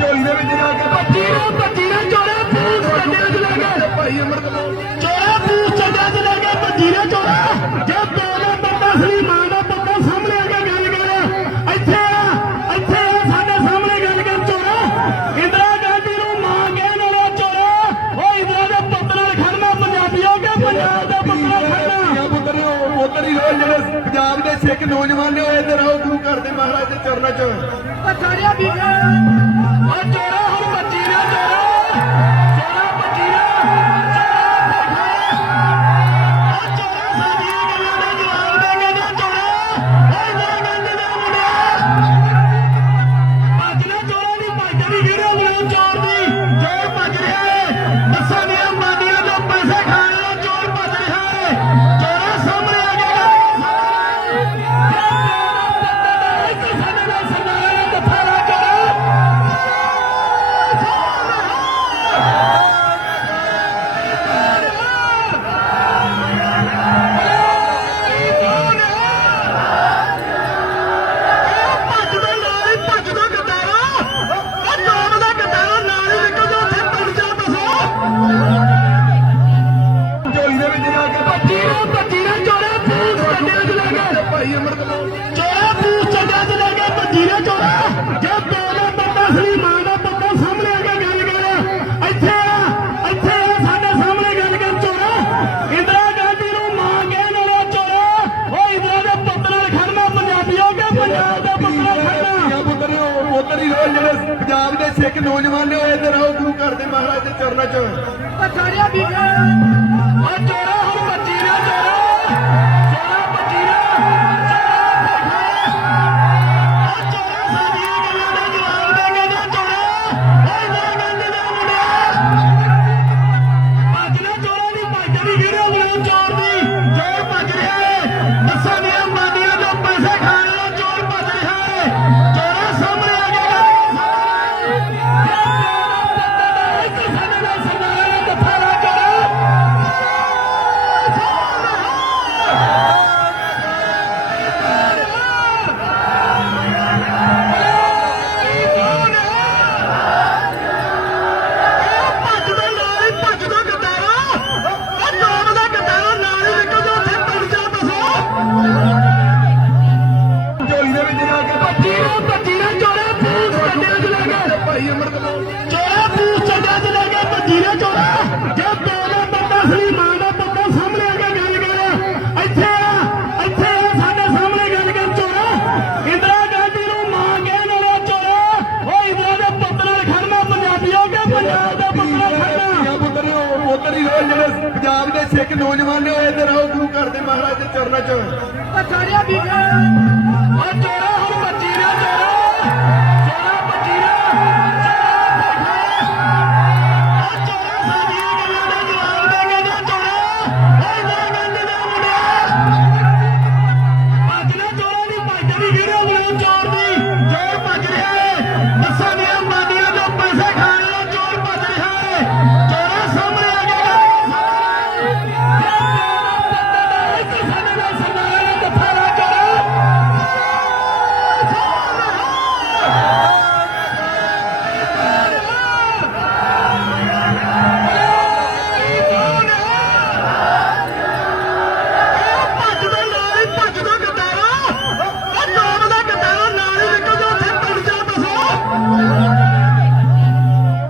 ਝੋਲੀ ਦੇ ਵਿੱਚ ਜਾ ਕੇ ਭੱਜੀ ਨੇ ਭੱਜੀ ਨੇ ਚੋਰੇ ਪੂਛ ਚ ਲੈ ਕੇ। ਭਾਈ ਅਮਰਤ ਚੋਰੇ ਪੂਛ ਕੰਡੇ ਚ ਲੈ ਕੇ ਭੱਜੀ ਨੇ ਚੋਰੇ। ਜੇ ਤੇਰੇ ਬੰਦਾ ਅਸਲੀ ਮਾਂ ਦਾ ਪੁੱਤ ਸਾਹਮਣੇ ਆ ਕੇ ਗੱਲ ਕਰ। ਇੱਥੇ ਆ ਇੱਥੇ ਆ ਸਾਡੇ ਸਾਹਮਣੇ ਗੱਲ ਕਰ ਚੋਰਾ। ਇੰਦਰਾ ਗਾਂਧੀ ਨੂੰ ਮਾਂ ਕਹਿਣ ਵਾਲਾ ਚੋਰਾ। ਉਹ ਇੰਦਰਾ ਦੇ ਪੁੱਤ ਨਾਲ ਖੜਨਾ ਪੰਜਾਬੀਓ ਕੇ ਪੰਜਾਬ ਦਾ ਪੁੱਤ ਨਾਲ ਖੜਨਾ। ਪੁੱਤਰ ਪੁੱਤਰ ਹੀ ਜਿਹੜੇ ਪੰਜਾਬ ਦੇ ਸਿੱਖ ਨੌਜਵਾਨ ਨੇ ਉਹ ਇੱਧਰ ਆਓ ਗੁਰੂ ਘਰ ਦੇ ਮਹਾਰਾਜ ਦੇ ਚਰਨਾਂ 'ਚ। ਵੀ ਵੀਡੀਓ ਬਣਾਓ ਚੋਰ ਦੀ ਜੇ ਭੱਜ ਰਿਹਾ ਹੈ ਬੱਸਾਂ ਦੀਆਂ ਮਾਦੀਆਂ ਤੋਂ ਪੈਸੇ ਪੰਜਾਬ ਨੌਜਵਾਨ ਨੇ ਉਹ ਇੱਧਰ ਆਓ ਗੁਰੂ ਘਰ ਦੇ ਮਹਾਰਾਜ ਦੇ ਚਰਨਾਂ 'ਚ। ਪਛਾੜਿਆ ਵੀ ਉਹ ਚੋਰਾ ਹੁਣ ਭੱਜੀ ਨੇ ਚੋਰਾ। ਚੋਰਾ ਭੱਜੀ ਨੇ ਉਹ ਪੰਜਾਬ ਦਾ ਪੁੱਤ ਨਾਲ ਖੜਨਾ ਪੁੱਤਰ ਪੁੱਤਰ ਹੀ ਹੋਏ ਜਿਹੜੇ ਪੰਜਾਬ ਦੇ ਸਿੱਖ ਨੌਜਵਾਨ ਨੇ ਉਹ ਤੇ ਆਓ ਗੁਰੂ ਘਰ ਦੇ ਮਹਾਰਾਜ ਦੇ ਚਰਨਾਂ 'ਚ।